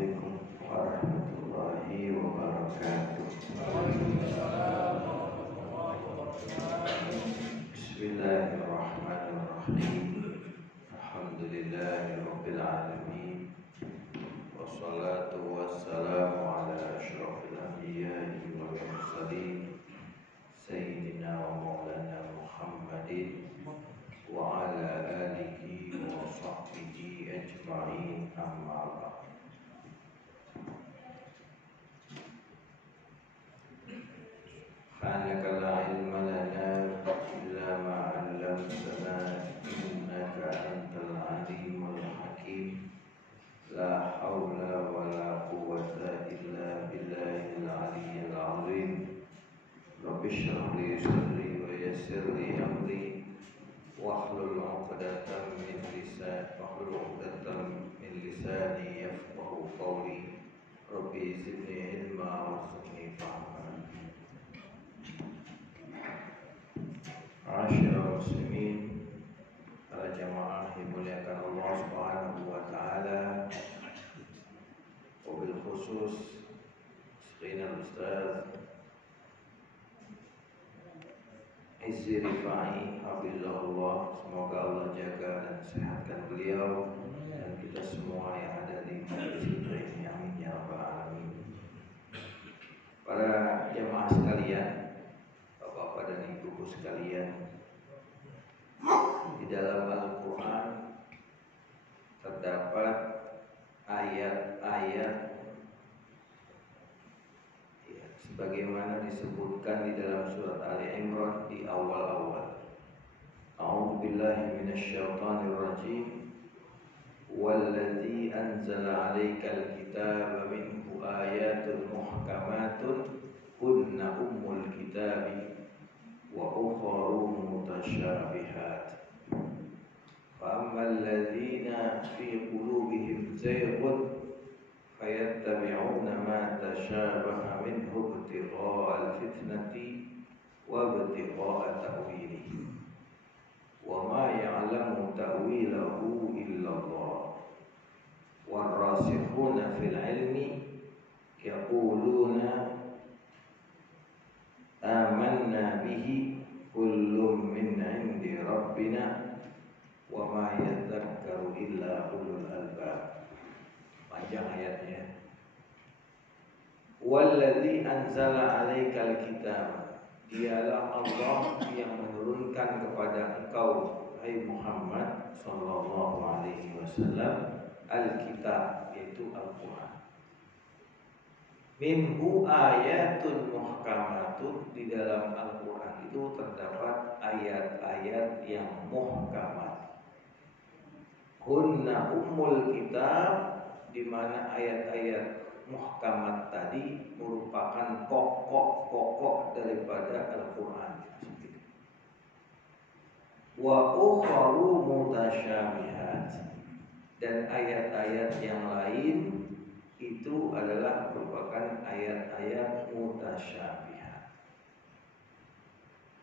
Assalamualaikum warahmatullahi wabarakatuh. Bismillahirrahmanirrahim. Alhamdulillahirabbil alamin. Wassalatu wassalamu ala asyrofil anbiya'i wal mursalin sayyidina wa maulana Muhammadin wa ala alihi wa sahbihi ajma'in, amma ba'd. Subhanaka la ilma lana illa ma 'allamtana innaka antal alimul hakim. La haula wa la quwwata illa billahil aliyyil azim. Rabbi shrah li sadri wa yassir li amri wahlul 'uqdatam min lisani yafqahu qawli. Rabbi zidni ilma warzuqni fahma. Ma'asyiral muslimin, para jamaah yang dimuliakan Allah Subhanahu wa taala, wabil khusus Syekhina Ustaz Izzi Rifai hafizahullah, semoga Allah jaga dan sehatkan beliau dan kita semua yang ada di majelis kita ini, amin ya rabbal alamin. Para jamaah sekalian, bapak-bapak dan ibu-ibu sekalian, di dalam Al-Quran terdapat ayat-ayat sebagaimana disebutkan di dalam surat Ali Imran di awal-awal. A'udzubillahi minasyaitonirrajim. Walladzi anzala 'alaikal kitaba minhu ayatun muhkamatun hunna ummul kitabi wa ukharu mutasyabihat. Fa ammal ladzina fi qulubihim zayghun fayattabi'una ma tashabaha minhu ibtigha'al fitnati wa ibtigha'a ta'wilihi wa ma ya'lamu ta'wilahu illa Allah. Warrasikhuna fil ilmi yaquluna amanna bihi kullum min 'indi rabbina wa ma yadhakkaru illa ulul albab. Panjang ayatnya. Walladzi anzala 'alaikal kitab, dialah Allah yang menurunkan kepada engkau hai Muhammad sallallahu alaihi wasallam al-kitab, yaitu Al-Qur'an. Minhu ayatun muhkamatun, di dalam Al-Qur'an itu terdapat ayat-ayat yang muhkamat. Hunna ummul kitab, di mana ayat-ayat muhkamat tadi merupakan pokok-pokok daripada Al-Qur'an. Wa ukharu mutasyabihat, dan ayat-ayat yang lain itu adalah merupakan ayat-ayat mutasyabihat.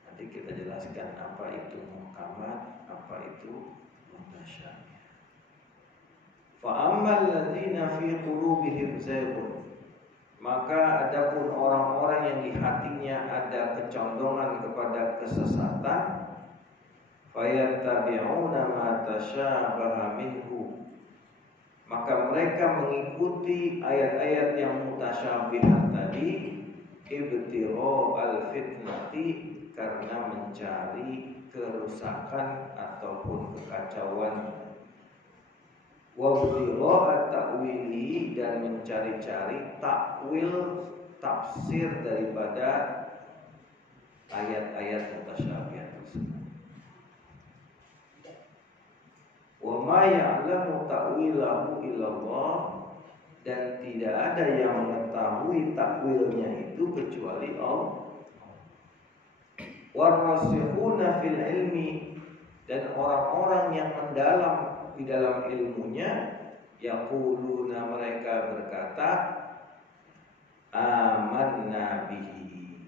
Nanti kita jelaskan apa itu muhkamat, apa itu mutasyabihat. Fa ammal ladzina fi qulubihim zayghun, maka adapun orang-orang yang di hatinya ada kecondongan kepada kesesatan, fayattabi'una ma tasyabaha minhu, maka mereka mengikuti ayat-ayat yang mutasyabihat tadi, ibtigha'al fitnati, karena mencari kerusakan ataupun kekacauan, wa ibtigha'a ta'wili, dan mencari-cari takwil, tafsir daripada ayat-ayat mutasyabihat tersebut. Wa ma ya'lamu ta'wilahu illallah, dan tidak ada yang mengetahui takwilnya itu kecuali Allah. Warasikhuna fil ilmi, dan orang-orang yang mendalam di dalam ilmunya, yaquluna, mereka berkata, amanna bihi,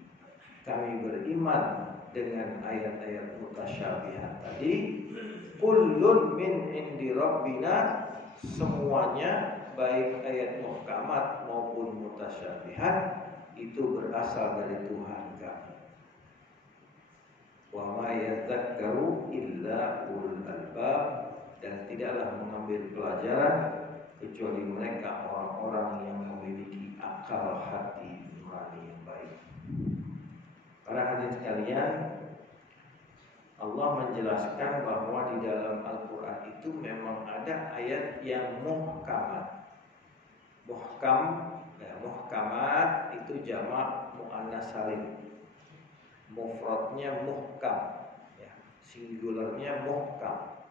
kami beriman dengan ayat-ayat mutasyabihat tadi, kullun min indi rabbina, semuanya baik ayat muhkamat maupun mutasyabihat itu berasal dari Tuhan kami. Wa ma yadzakkaru illa ulul albab, dan tidaklah mengambil pelajaran kecuali mereka orang-orang yang memiliki akal hati nurani yang baik. Para hadirin sekalian, Allah menjelaskan bahwa di dalam Al-Quran itu memang ada ayat yang muhkamat. Muhkamat itu jamak muannas salim. Mufradnya muhkam, ya, singularnya muhkam.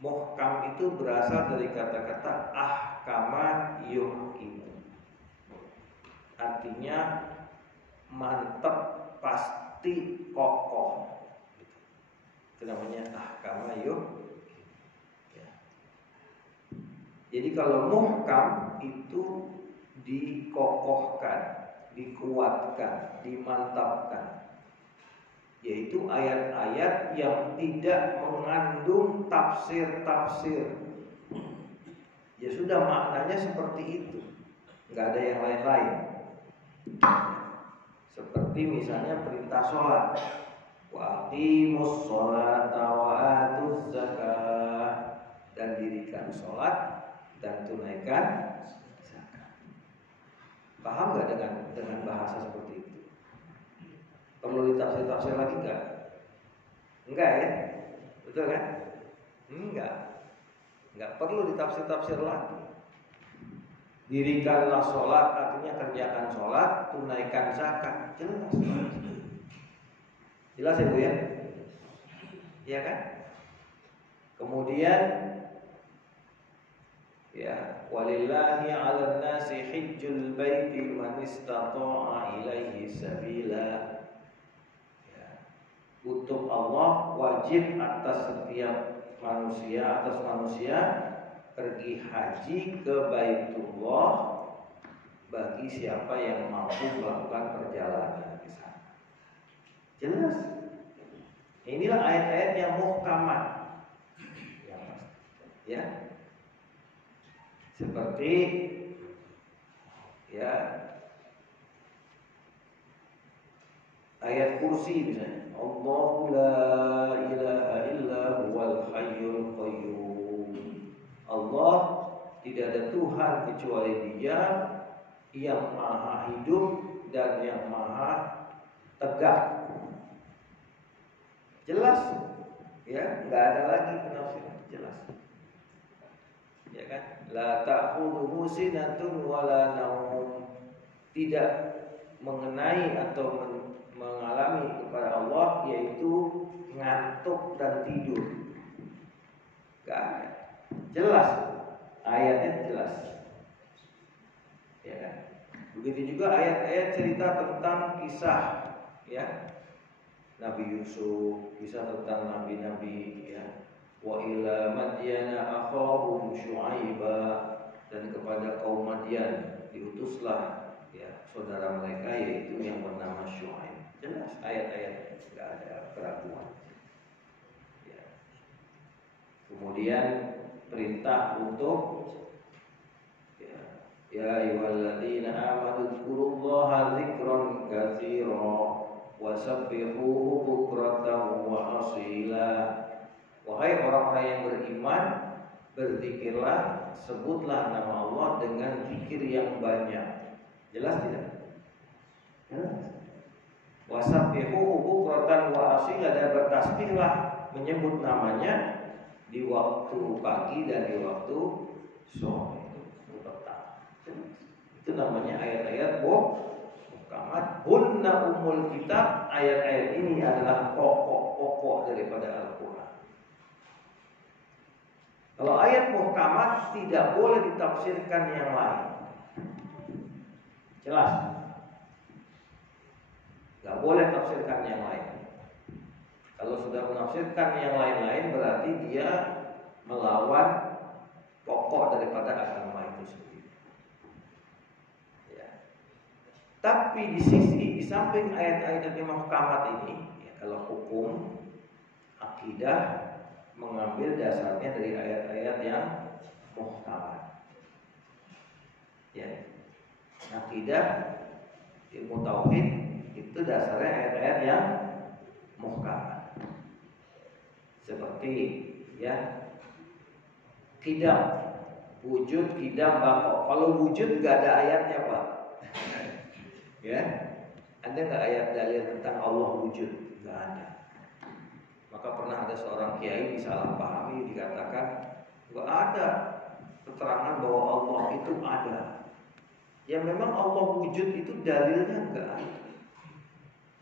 Muhkam itu berasal dari kata-kata ahkama yuhkimu. Artinya mantap, pasti, kokoh. Itu namanya ahkama yuhkimu. Ya. Jadi kalau muhkam itu dikokohkan, dikuatkan, dimantapkan, yaitu ayat-ayat yang tidak mengandung tafsir-tafsir. Ya sudah, maknanya seperti itu, nggak ada yang lain-lain. Seperti misalnya perintah sholat, wa aqimus sholata wa atuz zakah, dan dirikan sholat dan tunaikan zakat. Paham nggak dengan bahasa seperti itu? Perlu ditafsir-tafsir lagi enggak? Enggak ya? Betul kan? Enggak perlu ditafsir-tafsir lagi. Dirikanlah sholat artinya kerjakan sholat, tunaikan zakat. Jelas. Jelas ya Bu ya? Iya kan? Kemudian ya, walillahi 'alan nasi hijjul baiti man istata'a ilaihi sabila. Untuk Allah wajib atas setiap manusia, pergi haji ke Baitullah bagi siapa yang mampu melakukan perjalanan ke sana. Jelas. Inilah ayat-ayat yang muhkamat. Ya. Seperti ya ayat kursi misalnya, Allahu la ilaha illa huwal hayyul qayyum. Allah tidak ada Tuhan kecuali Dia yang maha hidup dan yang maha tegak. Jelas, ya, nggak ada lagi penafsiran, jelas. Ya kan? La ta'khudhuhu sinatun wala naum. Tidak mengenai atau mengalami kepada Allah yaitu ngantuk dan tidur. Gak ada. Jelas, ayatnya jelas. Ya kan? Begitu juga ayat-ayat cerita tentang kisah, ya, Nabi Yusuf, kisah tentang nabi-nabi, ya. Wa ila Madyana akhahum Syu'aiba, dan kepada kaum Madyan diutuslah, ya, saudara mereka yaitu yang bernama Syu'aib. Jelas ayat-ayat, tidak ada keraguan. Ya. Kemudian perintah untuk ya ayyuhalladzina amanu dzkurullaha dzikran katsira wasabbihuhu bukratan wa asila. Wahai orang-orang yang beriman, berzikirlah, sebutlah nama Allah dengan zikir yang banyak. Jelas tidak? Jelas. Wasabbihuhu bukratan wa asila, dan bertasbihlah, menyebut namanya di waktu pagi dan di waktu sore. Itu namanya ayat-ayat muhkamat. Hunna umul kitab. Ayat-ayat ini adalah pokok-pokok daripada Al-Quran. Kalau ayat muhkamat tidak boleh ditafsirkan yang lain. Jelas? Gak boleh tafsirkan yang lain. Kalau sudah menafsirkan yang lain-lain berarti dia melawan pokok daripada agama itu sendiri. Ya. Tapi di samping ayat-ayat yang muhkamat ini, ya, kalau hukum akidah mengambil dasarnya dari ayat-ayat yang muhkamat. Ya, akidah ilmu tauhid itu dasarnya ayat-ayat yang muhkam. Seperti ya qidam, wujud, qidam, baqo. Kalau wujud nggak ada ayatnya Pak. Ya, ada nggak ayat dalil tentang Allah wujud? Nggak ada. Maka pernah ada seorang kiai disalahpahami, dikatakan nggak ada keterangan bahwa Allah itu ada. Ya memang Allah wujud itu dalilnya nggak ada.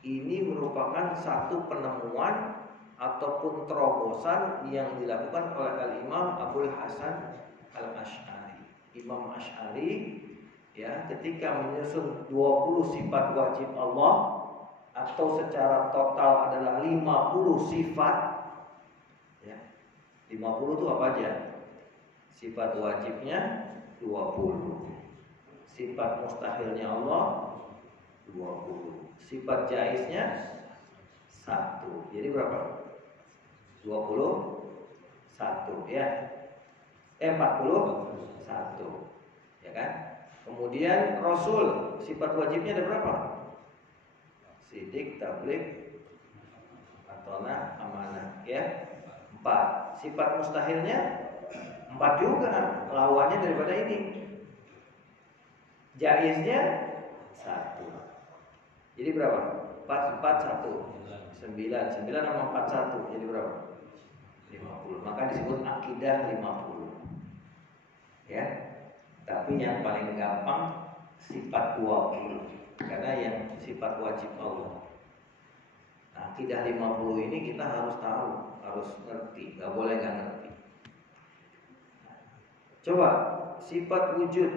Ini merupakan satu penemuan ataupun terobosan yang dilakukan oleh Al-Imam Abul Hasan Al-Asy'ari. Imam Asy'ari ya ketika menyusun 20 sifat wajib Allah atau secara total adalah 50 sifat ya. 50 itu apa aja? Sifat wajibnya 20. Sifat mustahilnya Allah 20. Sifat jaiznya 1. Jadi berapa? 21 ya. 41 ya kan? Kemudian Rasul sifat wajibnya ada berapa? Sidik, tabligh, amanah, amanah ya. 4. Sifat mustahilnya 4 juga. Lawannya daripada ini. Jaiznya 1. Jadi berapa? 4, 4, 1 9 sama 41. Jadi berapa? 50. Maka disebut akidah 50. Ya. Tapi yang paling gampang sifat 20. Karena yang sifat wajib Allah. Nah, akidah 50 ini kita harus tahu, harus ngerti, gak boleh gak ngerti. Coba sifat wujud.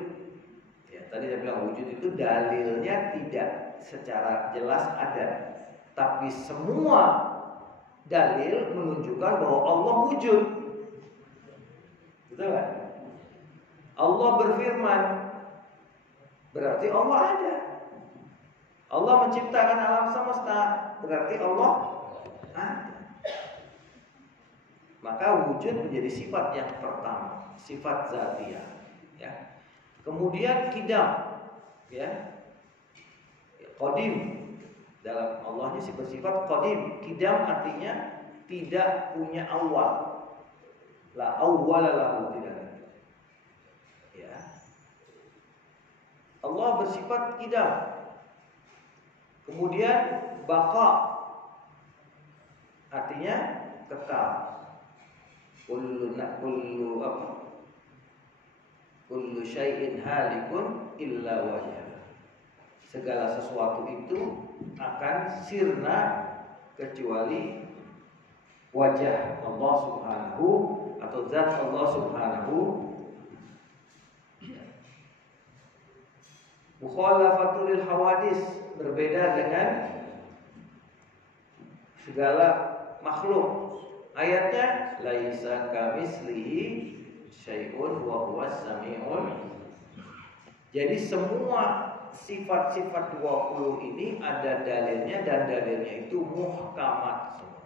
Ya, tadi saya bilang wujud itu dalilnya tidak secara jelas ada, tapi semua dalil menunjukkan bahwa Allah wujud. Betul kan? Allah berfirman, berarti Allah ada. Allah menciptakan alam semesta, berarti Allah ada. Maka wujud menjadi sifat yang pertama, sifat zatiyah. Ya. Kemudian qidam, ya, qadim. Dalam Allah ini sifat qadim. Qidam artinya tidak punya awal. La awwala lahu, tidak ada. Ya. Allah bersifat qidam. Kemudian baqa artinya kekal. Kullu syai'in halikun illa wajhah. Segala sesuatu itu akan sirna kecuali wajah Allah Subhanahu atau zat Allah Subhanahu. Mukhalafatul hawadis, berbeda dengan segala makhluk. Ayatnya laisa kamitslihi syai'un wa huwas samiul. Jadi semua sifat-sifat 20 ini ada dalilnya dan dalilnya itu muhkamat semua.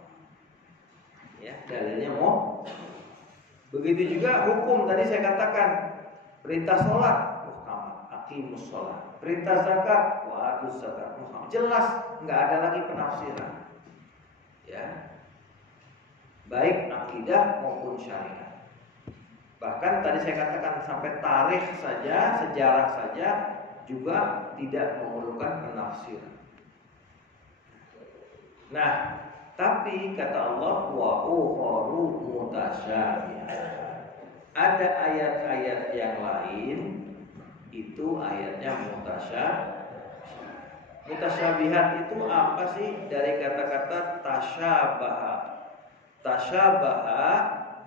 Ya, dalilnya begitu juga hukum tadi saya katakan, perintah sholat muhkamat, aqimus sholat. Perintah zakat, wa atuz zakat, muhkamat. Jelas, nggak ada lagi penafsiran. Ya. Baik akidah maupun syariat. Bahkan tadi saya katakan sampai tarikh saja, sejarah saja juga tidak memerlukan penafsiran. Nah, tapi kata Allah wa ukharu mutasyabihah. Ada ayat-ayat yang lain itu ayatnya mutasyabihat itu apa sih? Dari kata-kata tasyabaha. Tasyabaha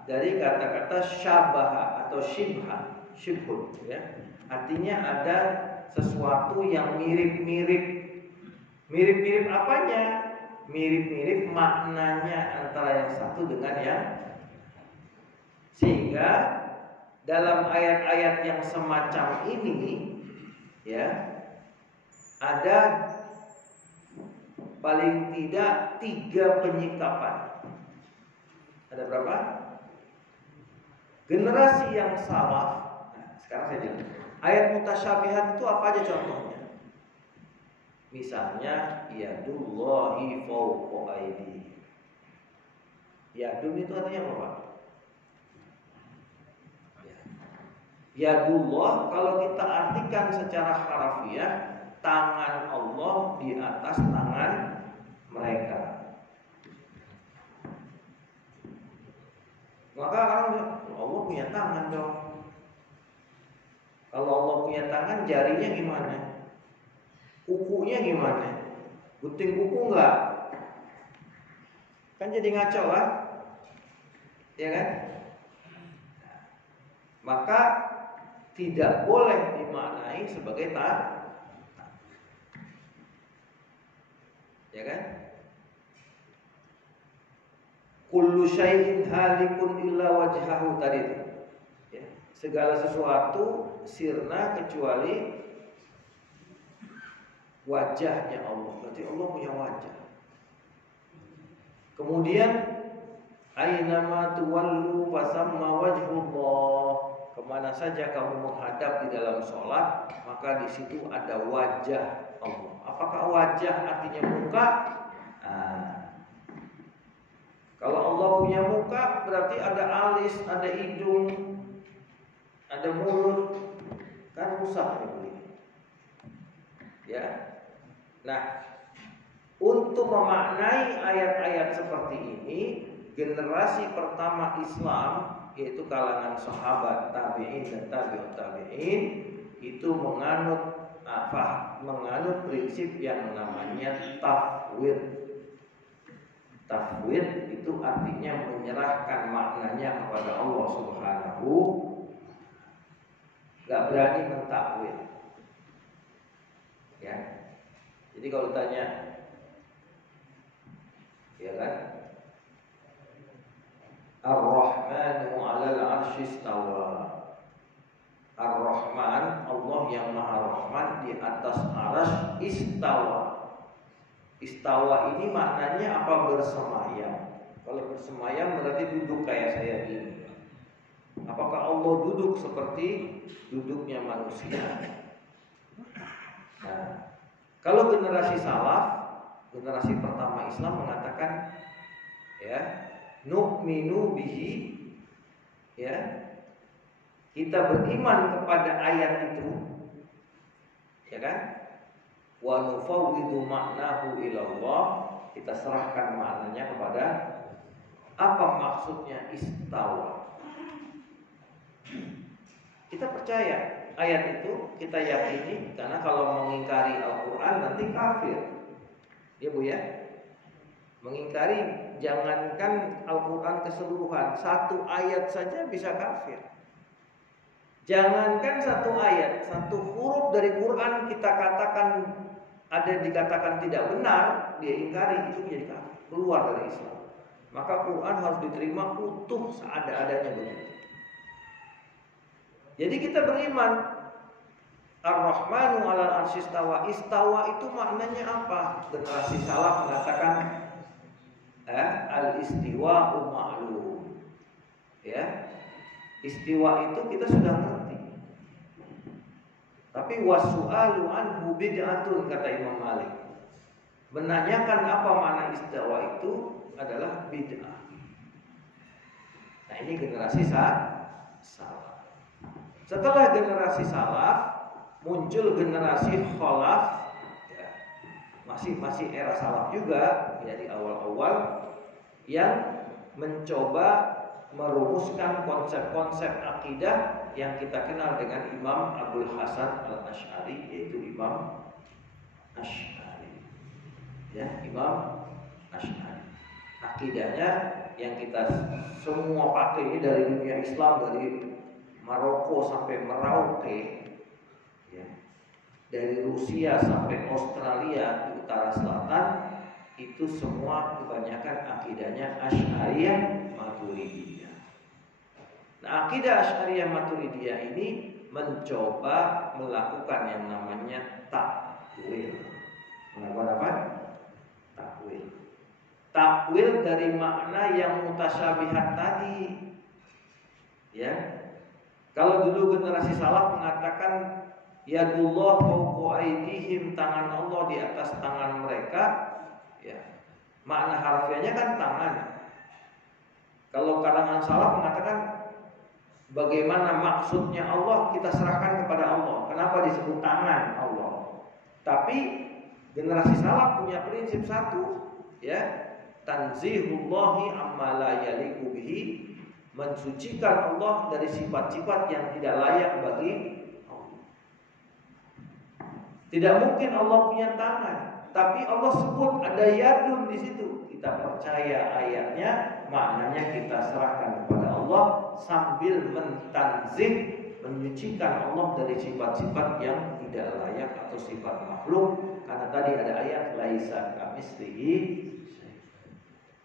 dari kata-kata syabaha atau syibhun ya. Artinya ada sesuatu yang mirip-mirip. Mirip-mirip apanya? Mirip-mirip maknanya antara yang satu dengan yang, sehingga dalam ayat-ayat yang semacam ini ya ada paling tidak 3 penyikapan. Ada berapa? Generasi yang salaf. Nah, sekarang saya jawab. Ayat mutasyabihat itu apa aja contohnya? Misalnya yadullahi fawqa aydihim. Yadun itu artinya apa, Pak? Yadullah kalau kita artikan secara harafiah, tangan Allah di atas tangan mereka. Maka Allah punya tangan dong. Kalau Allah punya tangan, jarinya gimana? Kukunya gimana? Gunting kuku enggak? Kan jadi ngaco lah, ya kan? Maka tidak boleh dimaknai sebagai tangan, ya kan? Kullu syai'in halikun illa wajhahu tadi itu. Ya, segala sesuatu sirna kecuali wajahnya Allah. Berarti Allah punya wajah. Kemudian aynama tuwallu fasamma wajhullah. Kemana saja kamu menghadap di dalam sholat, maka di situ ada wajah Allah. Apakah wajah artinya muka? Kalau Allah punya muka, berarti ada alis, ada hidung, ada mulut, kan rusak begini. Ya. Nah, untuk memaknai ayat-ayat seperti ini, generasi pertama Islam, yaitu kalangan sahabat, tabi'in dan tabi'ut tabi'in, itu menganut prinsip yang namanya tafwid. Tafwid itu artinya menyerahkan maknanya kepada Allah Subhanahu. Gak berani mentakwil. Ya. Jadi kalau tanya, ya kan? Ar-Rahmanu 'alal 'arsy istawa. Ar-Rahman, Allah yang Maha Rahman di atas arsy istawa. Istawa ini maknanya apa? Bersemayam. Kalau bersemayam berarti duduk kayak saya gini. Apakah Allah duduk seperti duduknya manusia? Nah, kalau generasi salaf, generasi pertama Islam mengatakan, ya, nu'minu bihi, ya, kita beriman kepada ayat itu, ya kan? Wa nufawwidu ma'nahu ilallah, kita serahkan maknanya kepada apa maksudnya istawa. Kita percaya ayat itu, kita yakini, karena kalau mengingkari Al-Quran nanti kafir. Ya Bu ya, mengingkari jangankan Al-Quran keseluruhan, satu ayat saja bisa kafir. Jangankan satu ayat, satu huruf dari Quran kita katakan ada dikatakan tidak benar, dia ingkari, itu menjadi kafir, keluar dari Islam. Maka Quran harus diterima utuh seada-adanya begitu. Jadi kita beriman Ar-Rahmanu 'alal 'arsy istawa. Istawa itu maknanya apa? Generasi salaf mengatakan al-istiwa'u ma'lum. Ya. Istiwa itu kita sudah ngerti. Tapi wasu'alu anhu bid'atun, kata Imam Malik. Menanyakan apa makna istiwa itu adalah bid'ah. Nah, ini generasi salaf. Setelah generasi salaf, muncul generasi khalaf, ya, masih era salaf juga, ya, di awal-awal yang mencoba merumuskan konsep-konsep akidah yang kita kenal dengan Imam Abdul Hasan Al-Asy'ari, yaitu Imam Asy'ari. Ya, Imam Asy'ari. Akidahnya yang kita semua pakai ini dari dunia Islam, dari Maroko sampai Merauke, ya, dari Rusia sampai Australia di utara selatan, itu semua kebanyakan akidahnya Asy'ariyah Maturidiyah. Nah, akidah Asy'ariyah Maturidiyah ini mencoba melakukan yang namanya takwil. Melakukan apa? Takwil. Takwil dari makna yang mutasyabihat tadi, ya. Kalau dulu generasi salaf mengatakan yadullah fawqa aydihim, tangan Allah di atas tangan mereka, ya. Makna harfiahnya kan tangan. Kalau kalangan salaf mengatakan bagaimana maksudnya Allah, kita serahkan kepada Allah. Kenapa disebut tangan Allah? Tapi generasi salaf punya prinsip satu, ya, tanzihullahi amma la yaliqu bihi, mensucikan Allah dari sifat-sifat yang tidak layak bagi Allah. Tidak mungkin Allah punya tangan, tapi Allah sebut ada yadun di situ. Kita percaya ayatnya, maknanya kita serahkan kepada Allah sambil mentanzih, menyucikan Allah dari sifat-sifat yang tidak layak atau sifat makhluk. Karena tadi ada ayat laisa kamitslihi,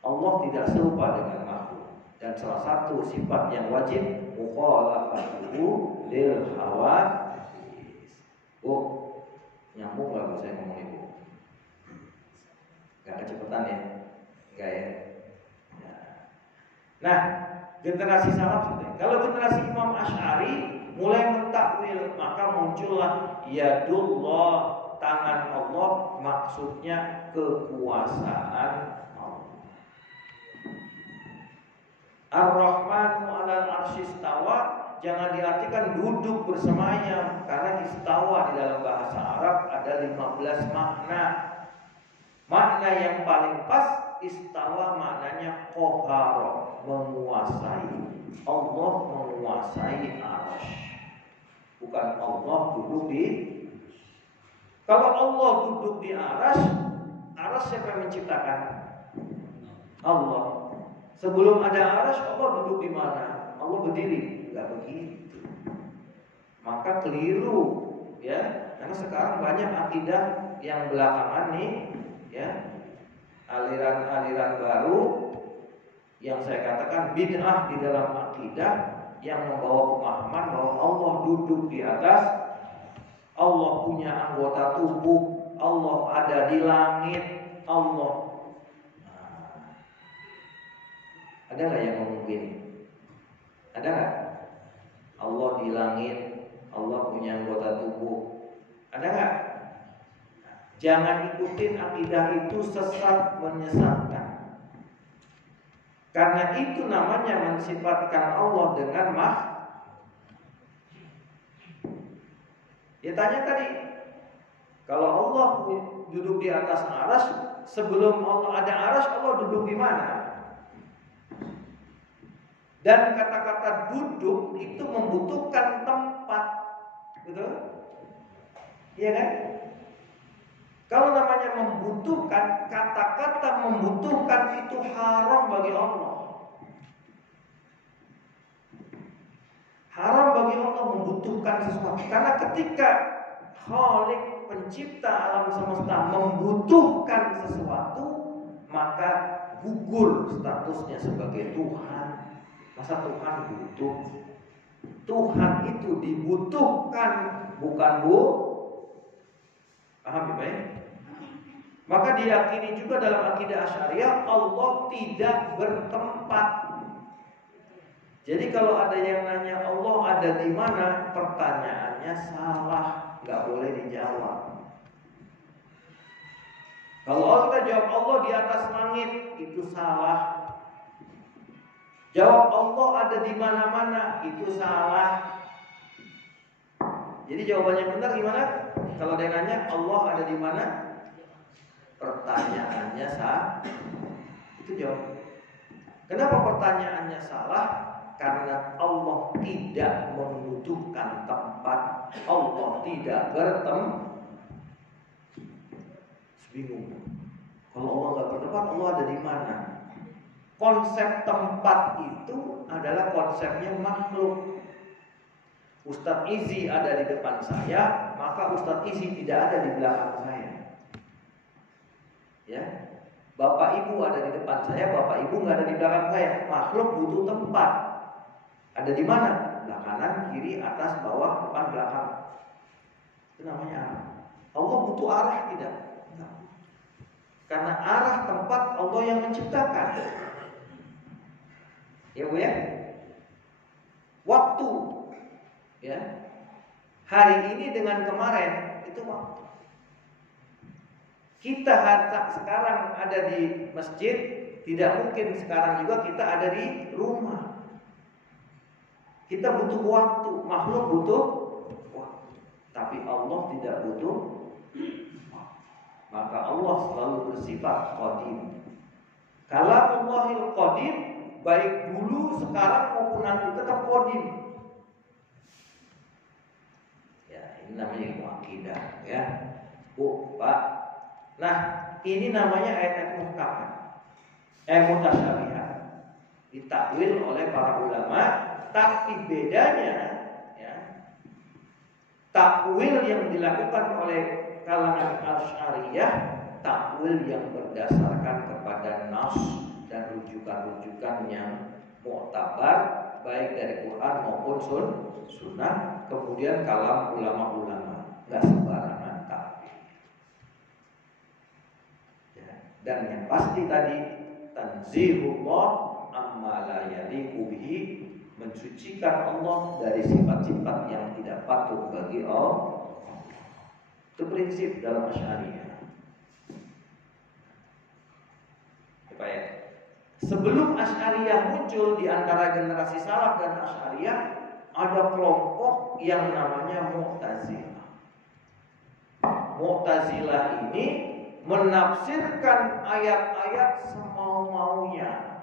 Allah tidak serupa dengan makhluk. Dan salah satu sifat yang wajib mukhalafatuhu lil hawadits. Oh, nyambung nggak saya ngomong ibu? Gak kecepatan ya? Enggak ya? Nah, generasi salaf sudah. Kalau generasi Imam Asy'ari mulai mentakwil, maka muncullah yadullah, tangan Allah, maksudnya kekuasaan Allah. Ar-Rahmanu 'alal 'arsy istawa, jangan diartikan duduk bersemayam, karena istawa di dalam bahasa Arab ada 15 makna. Makna yang paling pas, istawa maknanya qahara, menguasai. Allah menguasai arsy. Bukan Allah duduk di. Kalau Allah duduk di arsy siapa yang menciptakan? Allah. Sebelum ada arsy, Allah duduk di mana? Allah berdiri. Enggak begitu. Maka keliru, ya. Karena sekarang banyak akidah yang belakangan nih, ya, aliran-aliran baru yang saya katakan bid'ah di dalam akidah, yang membawa pemahaman bahwa Allah duduk di atas, Allah punya anggota tubuh, Allah ada di langit, Allah. Ada nggak yang ngomong gini? Ada nggak? Allah di langit, Allah punya anggota tubuh. Ada nggak? Jangan ikutin akidah itu, sesat, menyesatkan. Karena itu namanya mensifatkan Allah dengan dia tanya tadi, kalau Allah duduk di atas arsy, sebelum Allah ada arsy, Allah duduk di mana? Dan kata-kata duduk itu membutuhkan tempat, betul? Iya kan? Kalau namanya membutuhkan, kata-kata membutuhkan itu haram bagi Allah. Haram bagi Allah membutuhkan sesuatu. Karena ketika Khalik, pencipta alam semesta, membutuhkan sesuatu, maka gugur statusnya sebagai Tuhan. Masa Tuhan butuh? Tuhan itu dibutuhkan, bukan paham ya? Maka diyakini juga dalam akidah Asy'ariyah, Allah tidak bertempat. Jadi kalau ada yang nanya Allah ada di mana, pertanyaannya salah, nggak boleh dijawab. Kalau kita jawab Allah di atas langit, itu salah. Jawab Allah ada di mana-mana, itu salah. Jadi jawabannya benar gimana? Kalau dia nanya Allah ada di mana, pertanyaannya salah. Itu jawab. Kenapa pertanyaannya salah? Karena Allah tidak membutuhkan tempat. Allah tidak bertempat. Bingung. Kalau Allah nggak bertempat, Allah ada di mana? Konsep tempat itu adalah konsepnya makhluk. Ustadz Izi ada di depan saya, maka Ustadz Izi tidak ada di belakang saya. Ya, Bapak Ibu ada di depan saya, Bapak Ibu nggak ada di belakang saya. Makhluk butuh tempat. Ada di mana? Belah kanan, kiri, atas, bawah, depan, belakang. Itu namanya arah. Allah butuh arah tidak? Enggak. Karena arah tempat Allah yang menciptakan. Ya Bu ya. Waktu Ya. Hari ini dengan kemarin itu waktu. Kita sekarang ada di masjid, tidak mungkin sekarang juga kita ada di rumah. Kita butuh waktu, makhluk butuh waktu. Tapi Allah tidak butuh waktu. Maka Allah selalu bersifat qadim. Kalamullahil qadim, baik dulu, sekarang maupun nanti tetap qadim. Ya, ini namanya ilmu akidah, ya. Bu, Pak. Nah, ini namanya ayat muhkamat. Mutasyabihat. Ditakwil oleh para ulama, tapi bedanya, ya, takwil yang dilakukan oleh kalangan Asy'ariyah, takwil yang berdasarkan kepada nas dan rujukan-rujukan yang mu'tabar, baik dari Quran maupun sunnah, kemudian kalam ulama-ulama, nggak sembarangan takwil. Ya, dan yang pasti tadi tanzihullah amma la yaliqu bihi, mensucikan Allah dari sifat-sifat yang tidak patut bagi Allah. Itu prinsip dalam Asy'ariyah. Supaya sebelum Asy'ariyah muncul di antara generasi salaf dan Asy'ariyah, ada kelompok yang namanya Mu'tazilah. Mu'tazilah ini menafsirkan ayat-ayat semau-maunya.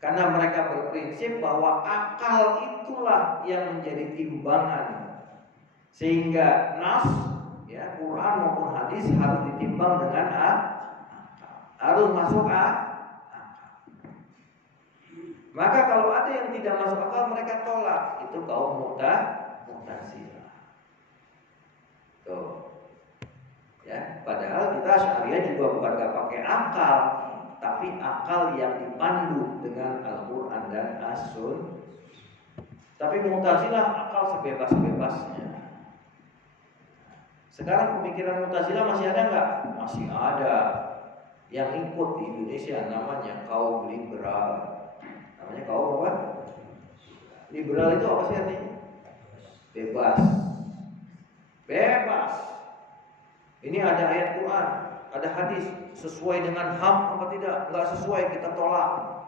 Karena mereka berprinsip bahwa akal itulah yang menjadi timbangan. Sehingga nas, ya, Quran maupun hadis harus ditimbang dengan akal. Harus masuk akal. Maka kalau ada yang tidak masuk akal, mereka tolak. Itu kaum Mu'tazilah. Tuh. Ya, padahal kita Asy'ariyah juga bukan gak pakai akal, tapi akal yang dipandu dengan Al-Quran dan As-Sunnah. Tapi Mu'tazilah akal sebebas-bebasnya. Sekarang pemikiran Mu'tazilah masih ada nggak? Masih ada. Yang ikut di Indonesia namanya kaum liberal. Namanya kaum apa? Liberal itu apa sih artinya? Bebas. Bebas. Ini ada ayat Quran, ada hadis, sesuai dengan HAM apa tidak? Enggak sesuai, kita tolak.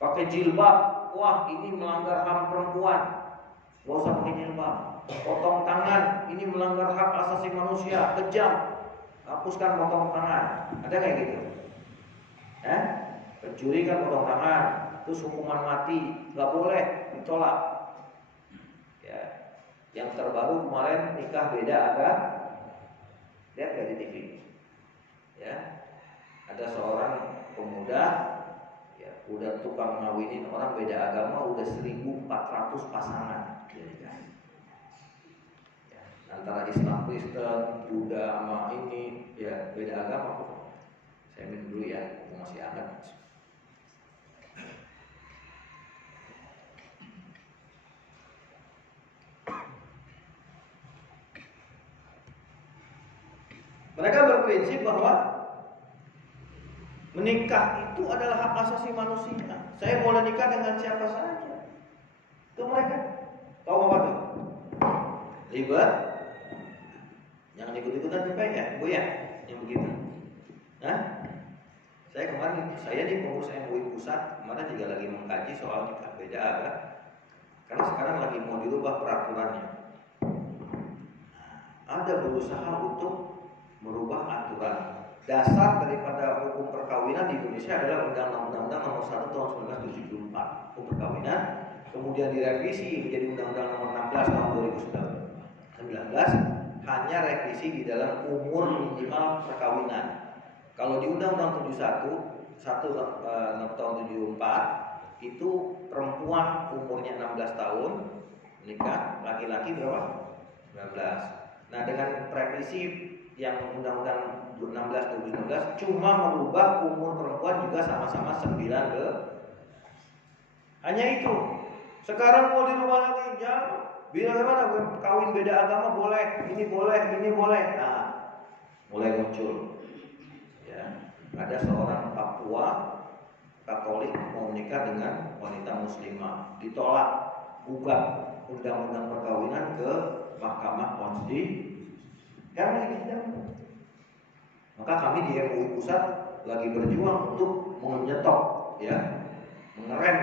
Pakai jilbab, wah ini melanggar HAM perempuan, enggak usah pakai jilbab. Potong tangan, ini melanggar hak asasi manusia, kejam, hapuskan potong tangan. Ada kayak gitu? Pencuri kan potong tangan, terus hukuman mati, enggak boleh, ditolak. Ya, yang terbaru kemarin nikah beda agama. Lihat gak di TV? Ya, ada seorang pemuda, ya, udah tukang ngawinin orang beda agama, udah 1.400 pasangan. Ya, antara Islam, Kristen, Buddha sama ini, ya beda agama. Saya minum dulu ya, aku masih hangat. Mereka berprinsip bahwa menikah itu adalah hak asasi manusia. Saya boleh nikah dengan siapa saja. Itu mereka. Tahu apa tuh? Ribet. Jangan ikut-ikutan sampai ya, Bu ya, yang begitu. Saya di pengurus MUI pusat kemarin juga lagi mengkaji soal nikah beda agama. Karena sekarang lagi mau dirubah peraturannya. Ada berusaha untuk merubah aturan. Dasar daripada hukum perkawinan di Indonesia adalah Undang-Undang Nomor 1 Tahun 1974, hukum perkawinan, kemudian direvisi menjadi Undang-Undang Nomor 16 Tahun 2019, hanya revisi di dalam umur minimal perkawinan. Kalau di Undang-Undang 71 tahun 74 itu perempuan umurnya 16 tahun menikah, laki-laki berapa? 19. Nah, dengan revisi yang Undang-Undang 16 2019 cuma merubah umur perempuan juga sama-sama 9 ke. Hanya itu. Sekarang mau dirubah lagi, jangan. Bila mana kawin beda agama boleh, ini boleh, ini boleh. Nah, mulai muncul. Ya, ada seorang Papua Katolik mau menikah dengan wanita Muslimah, ditolak, gugat. undang-undang perkawinan ke Mahkamah Konstitusi. Kan lagi sidang. Maka kami di MUI Pusat lagi berjuang untuk menyetok, ya, mengerem.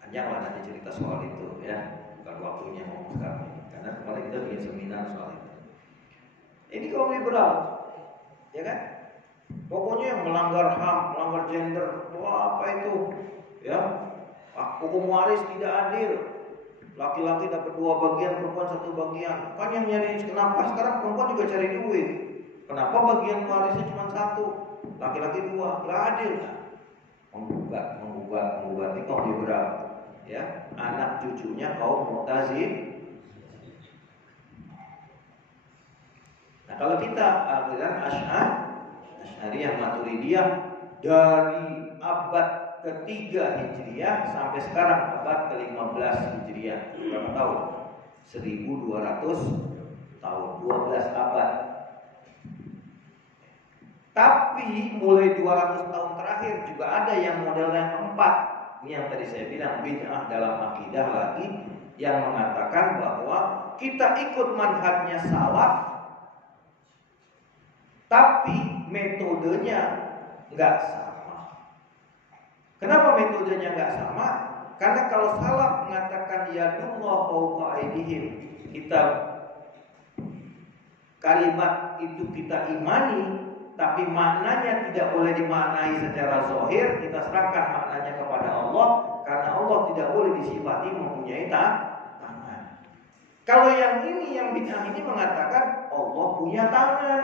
Panjang lah nanti cerita soal itu, ya, bukan waktunya ngomong sekarang ini. Karena kemarin kita bikin seminar soal itu. Ini kaum liberal, ya kan? Pokoknya yang melanggar HAM, melanggar gender, wah apa itu, ya, hukum waris tidak adil. Laki-laki dapat 2 bagian, perempuan 1 bagian. Kan yang nyari, kenapa sekarang perempuan juga cari duit? Kenapa bagian warisnya cuma 1, laki-laki 2? Gak adil. Menggugat ini kaum liberal, ya, anak cucunya kaum Mu'tazil. Nah kalau kita aliran Asy'ariyah Maturidiyah dari abad ketiga Hijriah sampai sekarang abad ke-15 Hijriah, berapa tahun? 1200 tahun, 12 abad. Tapi mulai 200 tahun terakhir juga ada yang model yang keempat. Ini yang tadi saya bilang bid'ah dalam akidah lagi, yang mengatakan bahwa kita ikut manhajnya salaf, tapi metodenya nggak sama. Kenapa metodenya nggak sama? Karena kalau salaf mengatakan yadullah fawqa aydihim, kita kalimat itu kita imani, tapi maknanya tidak boleh dimaknai secara zahir, kita serahkan maknanya kepada Allah, karena Allah tidak boleh disifati mempunyai tangan. Kalau yang ini, yang bid'ah ini mengatakan Allah punya tangan.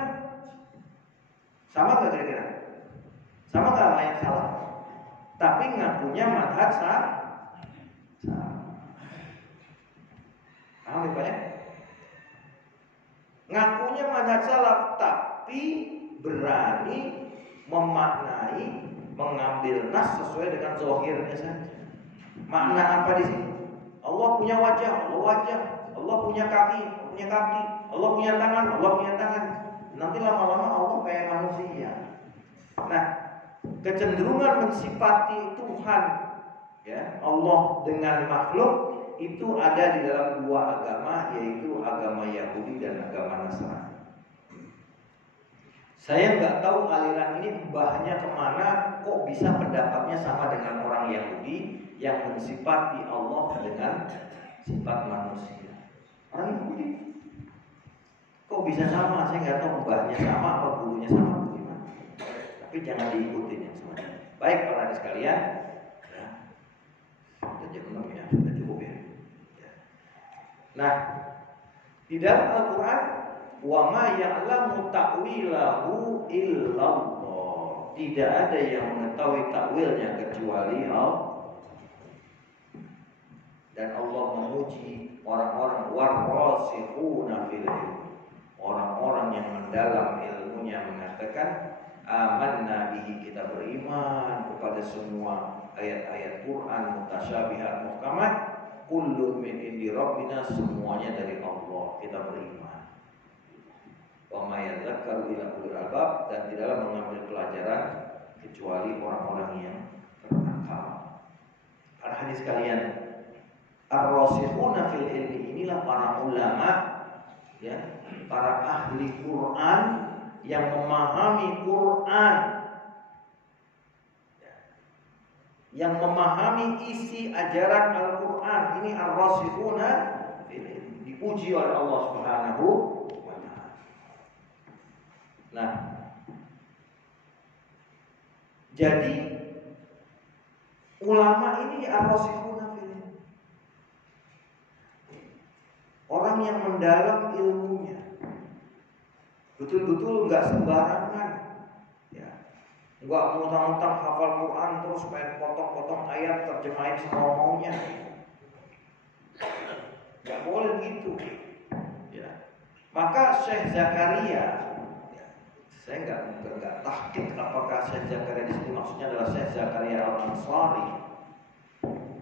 Sama gak kira-kira? Sama gak sama yang salah? Tapi ngakunya manhaj sama. Paham ya Pak ya? Ngakunya manhaj salaf, tapi berani memaknai, mengambil nas sesuai dengan zahirnya saja. Makna apa di sini? Allah punya wajah, Allah wajah. Allah punya kaki, Allah punya kaki. Allah punya tangan, Allah punya tangan. Nanti lama-lama Allah kayak manusia. Nah, kecenderungan mensifati Tuhan, ya, Allah dengan makhluk itu ada di dalam 2 agama, yaitu agama Yahudi dan agama Nasrani. Saya nggak tahu aliran ini mbahnya kemana, kok bisa pendapatnya sama dengan orang Yahudi yang mensifati Allah dengan sifat manusia. Orang Yahudi kok bisa sama? Saya nggak tahu mbahnya sama atau gurunya sama bagaimana. Tapi jangan diikutin yang semacam. Baik para adik sekalian, ya. Sudah jam 6 ya, sudah cukup ya. Nah, di dalam Al-Quran, wa ma ya'lamu ta'wilahu illallah, tidak ada yang mengetahui takwilnya kecuali Allah. Dan Allah memuji orang-orang warrasikhuna fil ilm, orang-orang yang mendalam ilmunya mengatakan amanna bihi, kita beriman kepada semua ayat-ayat Quran mutasyabihat muhkamat, kullu min indi rabbina, semuanya dari Allah, kita beriman. Wa ma yadzakkaru illa ulul albab, dan tidaklah mengambil pelajaran kecuali orang-orang yang berakal. Para hadis sekalian, ar-rasikhuna fil ilmi, inilah para ulama, ya, para ahli Quran yang memahami Quran, yang memahami isi ajaran Al-Quran. Ini ar-rasikhuna dipuji oleh Allah Subhanahu wa ta'ala. Nah, jadi ulama ini ar-rasikhuna fil ilm, orang yang mendalam ilmunya, betul-betul nggak sembarangan, ya, nggak muntah-muntah hafal Quran terus main potong-potong ayat terjemahin semau maunya, nggak boleh gitu, ya. Maka Syekh Zakaria, ya, saya nggak tahqiq apakah Syekh Zakaria di sini maksudnya adalah Syekh Zakaria Al-Ansari,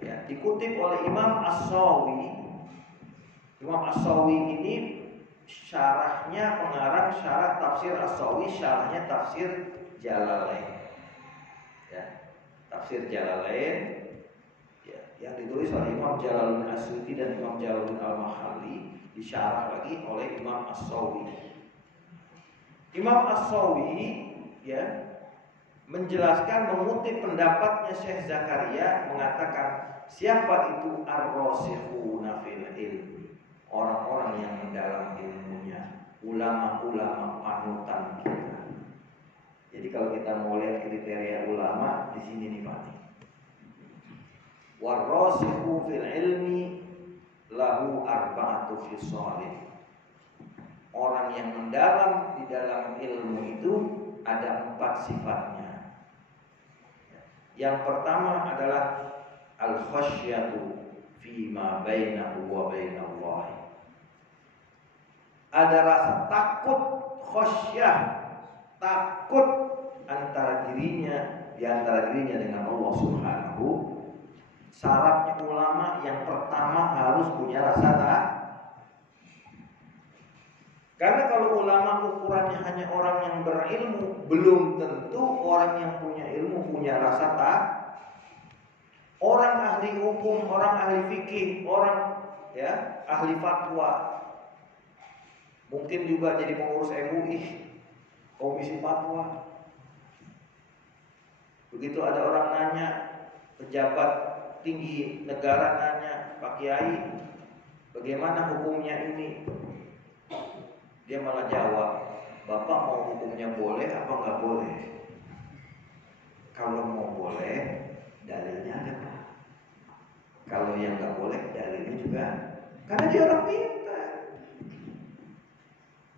ya, dikutip oleh Imam As-Sawi. Imam As-Sawi ini syarahnya, pengarang syarah tafsir As-Sawi, syarahnya tafsir Jalalain, ya, tafsir Jalalain, ya, yang ditulis oleh Imam Jalaluddin Asyuti dan Imam Jalaluddin Al-Mahalli, disyarah lagi oleh Imam As-Sawi. Imam As-Sawi ya menjelaskan, mengutip pendapatnya Syekh Zakaria, mengatakan siapa itu ar-rasikhuna fil ilmi, orang-orang yang mendalam ilmunya, ulama-ulama panutan kita. Jadi kalau kita mau lihat kriteria ulama di sini nih Pak. War-rasikhu fil ilmi lahu arba'atu khisalin. Orang yang mendalam di dalam ilmu itu ada 4 sifatnya. Yang pertama adalah al-khasyatu fima bainahu wa bainallah. Ada rasa takut, khasyah, takut antara dirinya, di antara dirinya dengan Allah Subhanahu. Syaratnya ulama yang pertama harus punya rasa takut. Karena kalau ulama ukurannya hanya orang yang berilmu, belum tentu orang yang punya ilmu punya rasa takut. Orang ahli hukum, orang ahli fikih, orang ya ahli fatwa, mungkin juga jadi pengurus MUI, komisi fatwa. Begitu ada orang nanya, pejabat tinggi negara nanya, Pak Kiai, bagaimana hukumnya ini? Dia malah jawab, Bapak mau hukumnya boleh apa nggak boleh? Kalau mau boleh, dalilnya ada Pak. Kalau yang nggak boleh, dalilnya juga. Karena dia orang pintar.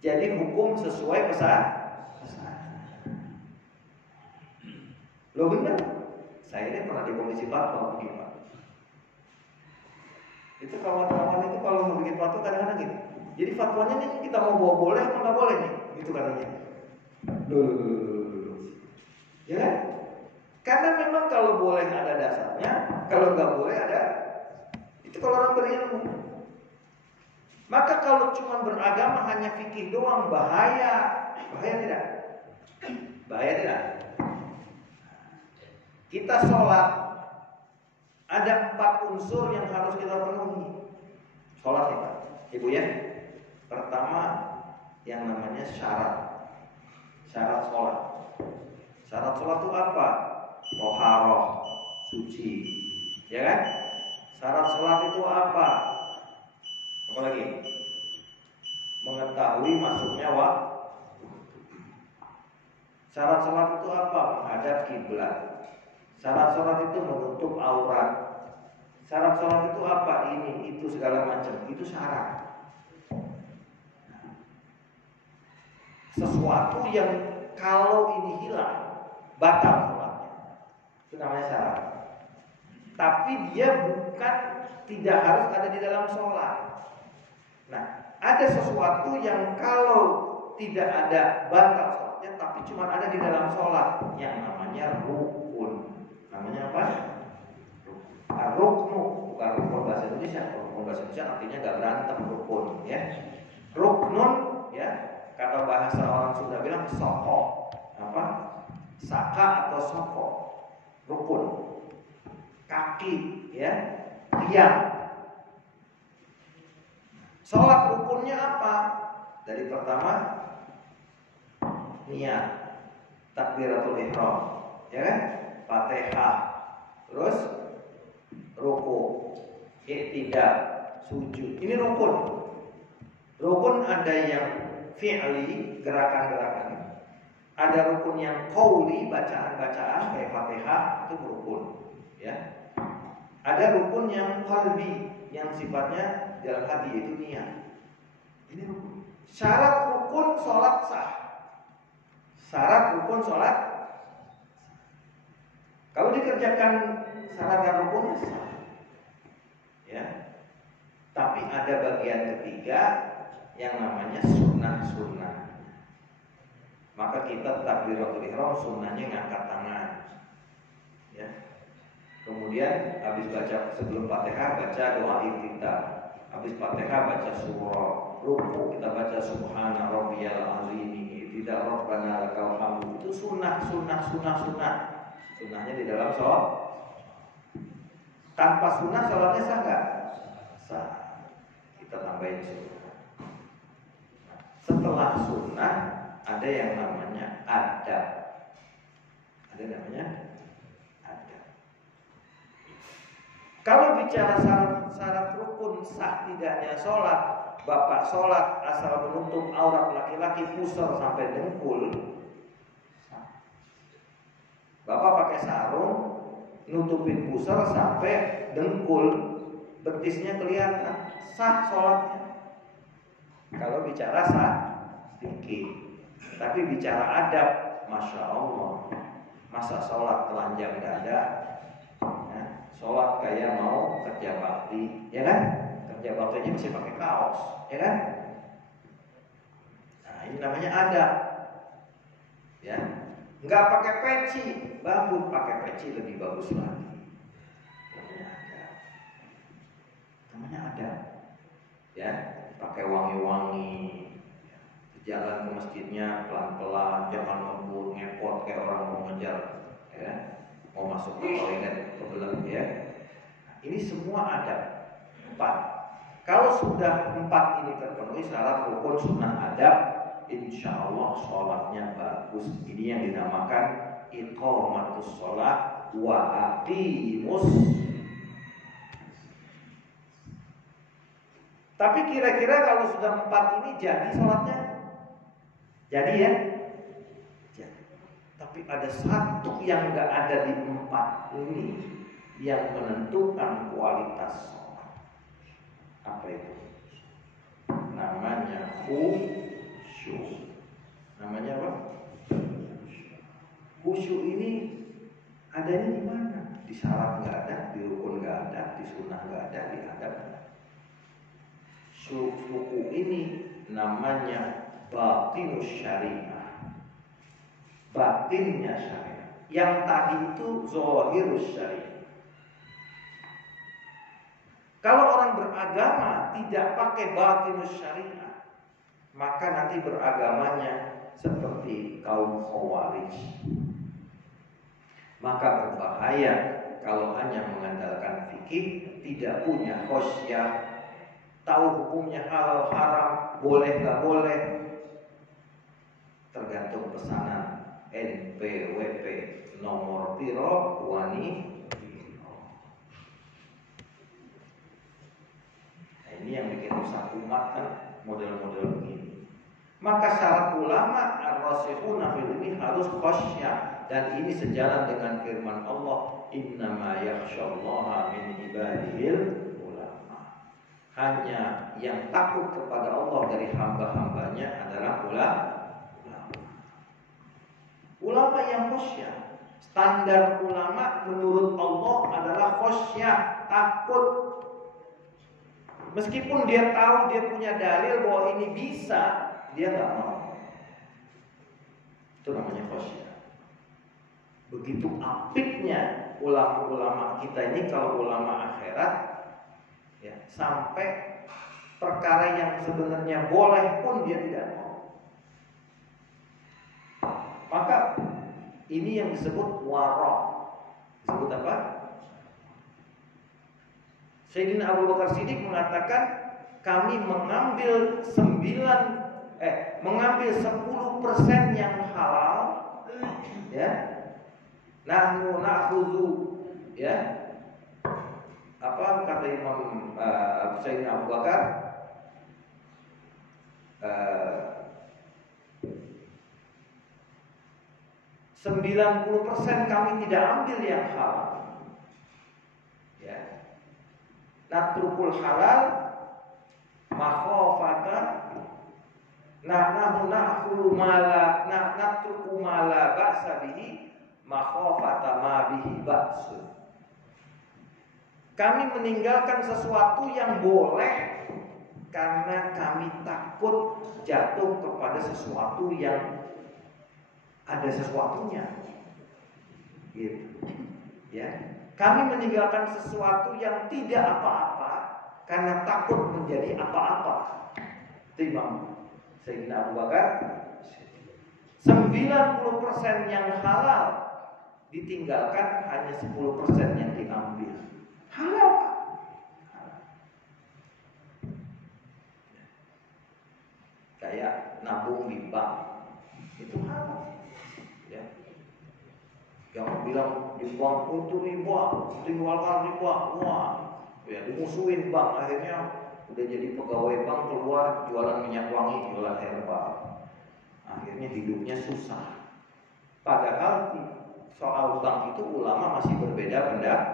Jadi hukum sesuai pesan. Lo benar? Saya ini pernah di komisi fatwa begini Pak. Itu kawan-kawan itu kalau mau bikin fatwa kadang-kadang gini. Jadi fatwanya nih kita mau bawa boleh atau nggak boleh nih? Gitu katanya. Ya kan? Karena memang kalau boleh ada dasarnya, kalau nggak boleh ada. Itu kalau orang berilmu. Maka kalau cuma beragama hanya fikih doang bahaya. Bahaya tidak? Bahaya tidak? Kita sholat, ada 4 unsur yang harus kita penuhi. Sholat nih Pak, Ibu ya. Pertama yang namanya syarat. Syarat sholat. Syarat sholat itu apa? Toharoh, suci, ya kan? Syarat sholat itu apa? Apa lagi? Mengetahui masuknya waktu. Syarat sholat itu apa? Menghadap kiblat. Syarat sholat itu menutup aurat. Syarat sholat itu apa? Ini, itu, segala macam. Itu syarat. Sesuatu yang kalau ini hilang, batal sholatnya. Itu namanya syarat. Tapi dia bukan tidak harus ada di dalam sholat. Nah, ada sesuatu yang kalau tidak ada batal sholatnya, tapi cuma ada di dalam sholat, yang namanya rukun. Namanya apa? Ruknu, bukan rukun bahasa Indonesia. Rukun bahasa Indonesia artinya gak berantem, rukun, ya. Ruknun, ya. Kata bahasa orang Sunda bilang soko. Apa? Saka atau soko. Rukun. Kaki, ya. Tiang. Sholat rukunnya apa? Dari pertama niat, takbiratul ihram, ya kan? Fatihah, terus ruku, i'tidal, sujud. Ini rukun. Rukun ada yang fi'li, gerakan-gerakan. Ada rukun yang qauli, bacaan-bacaan kayak Fatihah, itu rukun, ya. Ada rukun yang qalbi, yang sifatnya dalam hati, yaitu niat. Ini rukun. Syarat rukun sholat sah. Syarat rukun sholat. Kalau dikerjakan syarat dan rukunnya sah, ya. Tapi ada bagian ketiga yang namanya sunnah-sunnah. Maka kita takbiratul ihram sunnahnya ngangkat tangan, ya. Kemudian habis baca, sebelum Fatihah baca doa iftitah. Habis Fatihah baca surah. Ruku kita baca subhana rabbiyal azim. Tidak rabbana lakal hamdu. Itu sunnah. Sunnahnya di dalam sholat. Tanpa sunnah sholatnya sah nggak? Sah. Kita tambahin sunnah. Setelah sunnah ada yang namanya adab. Ada namanya adab. Kalau bicara syarat rukun sah tidaknya sholat, bapak sholat asal menutup aurat laki-laki pusar sampai dengkul, bapak pakai sarung nutupin pusar sampai dengkul, betisnya kelihatan, sah sholatnya. Kalau bicara sah sedikit, tapi bicara adab, masya Allah, masa sholat telanjang dada, ya, sholat kayak mau kerja bakti, ya kan? Kerja baktinya mesti pakai kaos, ya kan? Nah, ini namanya adab, ya. Nggak pakai peci, bagus, pakai peci lebih bagus lagi. Namanya adab, ya. Pakai wangi-wangi, jalan ke masjidnya pelan-pelan, jangan ngebut, ngepot kayak orang mau ngejar, ya, mau masuk ke toilet kebelet, ya. Nah, ini semua adab 4. Kalau sudah 4 ini terpenuhi syarat rukun sunnah adab, insya Allah sholatnya bagus. Ini yang dinamakan iqamatus sholat wa aqimus. Tapi kira-kira kalau sudah 4 ini jadi sholatnya? Jadi ya? Jadi. Tapi ada satu yang gak ada di 4 ini yang menentukan kualitas sholat. Apa itu? Namanya khusyuk. Namanya apa? Khusyuk ini adanya di mana? Di syarat gak ada, di rukun gak ada, di sunnah gak ada, di adab. Suku ini namanya batinus syariah, batinnya syariah. Yang tadi itu zahirus syariah. Kalau orang beragama tidak pakai batinus syariah, maka nanti beragamanya seperti kaum khawarij. Maka berbahaya kalau hanya mengandalkan fikih, tidak punya khosyah, tahu hukumnya halal haram, boleh nggak boleh, tergantung pesanan NPWP nomor piro wani. Nah, ini yang bikin rusak umat kan, model-model begini. Maka syarat ulama ar-rasikhuna fil ilmi harus khasyah, dan ini sejalan dengan firman Allah, innama yakhsyallaha min ibadihil ulama. Hanya yang takut kepada Allah dari hamba-hambanya adalah ulama. Ulama yang khasyah. Standar ulama menurut Allah adalah khasyah, takut. Meskipun dia tahu dia punya dalil bahwa ini bisa, dia nggak mau. Itu namanya khasyah. Begitu apiknya ulama-ulama kita ini kalau ulama akhirat, ya, sampai perkara yang sebenarnya boleh pun dia tidak mau. Maka ini yang disebut wara'. Disebut apa? Sayyidina Abu Bakar Siddiq mengatakan, kami mengambil 10% yang halal, ya. Nahnu na'khudhu, ya. Apa kata Imam Sayyidina Abu Bakar? 90% kami tidak ambil yang halal, ya. Natrukul halal makhofata nahnu na'khulu mala natruku mala ba'sa bihi makhofata ma bihi ba'sun. Kami meninggalkan sesuatu yang boleh karena kami takut jatuh kepada sesuatu yang ada sesuatunya, gitu, ya. Kami meninggalkan sesuatu yang tidak apa-apa karena takut menjadi apa-apa. Imam Sayyidina Abu Bakar, 90% yang halal ditinggalkan, hanya 10% yang diambil. Halal Pak. Kayak nabung di bank itu halal. Ya. Yang bilang di bank itu riba, tinggalkan riba, wah, ya dimusuhin bank, akhirnya udah jadi pegawai bank keluar jualan minyak wangi, jualan herbal, akhirnya hidupnya susah. Padahal soal bank itu ulama masih berbeda pendapat,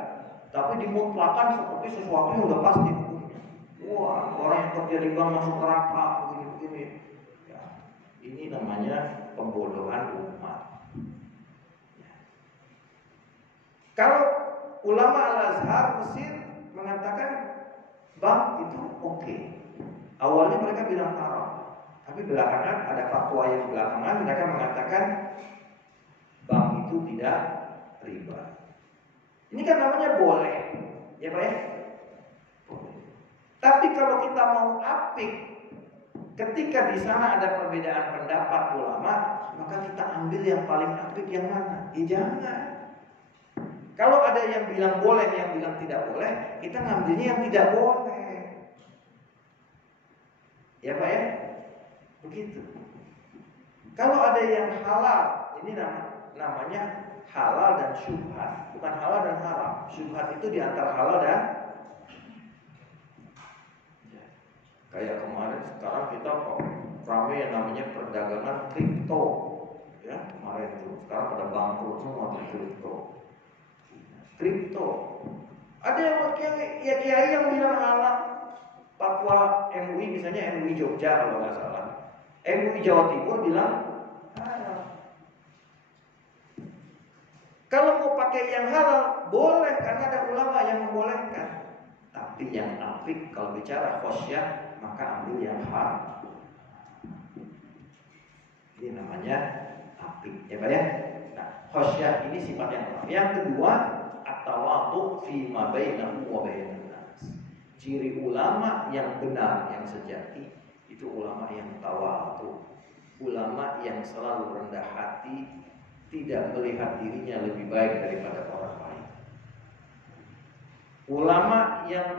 tapi dimutlakan seperti sesuatu yang udah pasti hukumnya. Wah, orang yang kerja di bank masuk neraka, begini-begini. Ya, ini namanya pembodohan umat. Kalau ulama Al-Azhar Mesir mengatakan bank itu oke. Awalnya mereka bilang haram, tapi belakangan ada fatwa yang belakangan mereka mengatakan bank itu tidak riba. Ini kan namanya boleh, ya Pak ya? Boleh. Tapi kalau kita mau apik, ketika di sana ada perbedaan pendapat ulama, maka kita ambil yang paling apik yang mana? Jangan. Kalau ada yang bilang boleh, yang bilang tidak boleh, kita ngambilnya yang tidak boleh. Ya Pak ya? Begitu. Kalau ada yang halal, ini namanya halal dan syubhat, bukan halal dan haram. Syubhat itu di antara halal dan kayak kemarin, sekarang kita kok ramai yang namanya perdagangan kripto. Ya, kemarin itu, sekarang pada bangkrut semua di kripto. Ada yang kiai yang bilang halal. Fatwa MUI misalnya MUI Jogja kalau nggak salah. MUI Jawa Timur bilang halal. Kalau mau pakai yang halal boleh karena ada ulama yang membolehkan. Tapi yang apik kalau bicara khosyah maka ambil yang haram. Ini namanya apik, ya Pak ya. Nah, khosyah ini sifat yang pertama. Yang kedua, at-tawadhu fi ma bainahu wa bainan nas. Ciri ulama yang benar, yang sejati itu ulama yang tawadhu. Ulama yang selalu rendah hati, tidak melihat dirinya lebih baik daripada orang lain. Ulama yang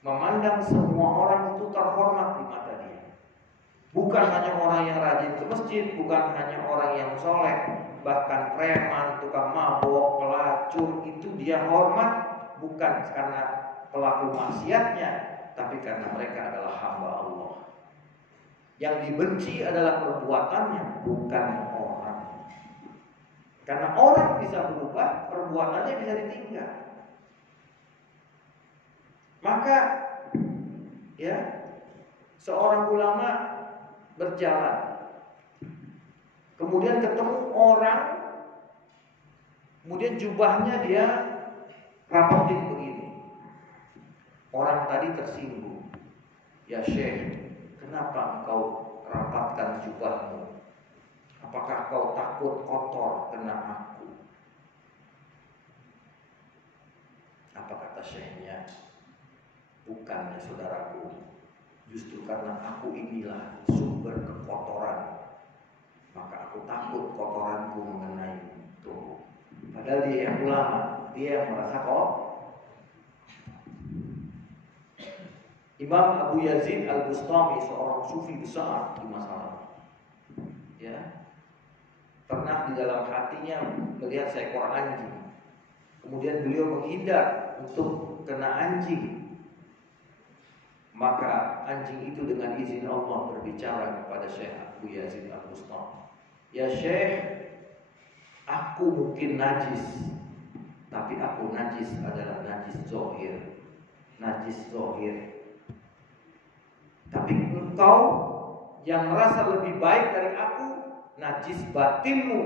memandang semua orang itu terhormat di mata dia. Bukan hanya orang yang rajin ke masjid, bukan hanya orang yang soleh, bahkan preman, tukang mabok, pelacur itu dia hormat bukan karena pelaku maksiatnya, tapi karena mereka adalah hamba Allah. Yang dibenci adalah perbuatannya, bukan orang. Karena orang bisa berubah, perbuatannya bisa ditinggal. Maka ya, seorang ulama berjalan, kemudian ketemu orang, kemudian jubahnya dia rapotin begini. Orang tadi tersinggung. Ya Syekh, kenapa engkau rapatkan jubahmu? Apakah kau takut kotor kena aku? Apa kata Syekhnya? Bukan ya saudaraku, justru karena aku inilah sumber kekotoran, maka aku takut kotoranku mengenai itu. Padahal dia yang ulama, dia yang merasa kok. Imam Abu Yazid Al-Bustami, seorang sufi besar di masa lalu, ya, pernah di dalam hatinya melihat seekor anjing. Kemudian beliau menghindar untuk kena anjing. Maka anjing itu dengan izin Allah berbicara kepada Syekh Abu Yazid Al-Bustami. Ya Syekh, aku mungkin najis, tapi aku najis adalah najis zahir. Najis zahir. Tapi engkau yang merasa lebih baik dari aku, najis batinmu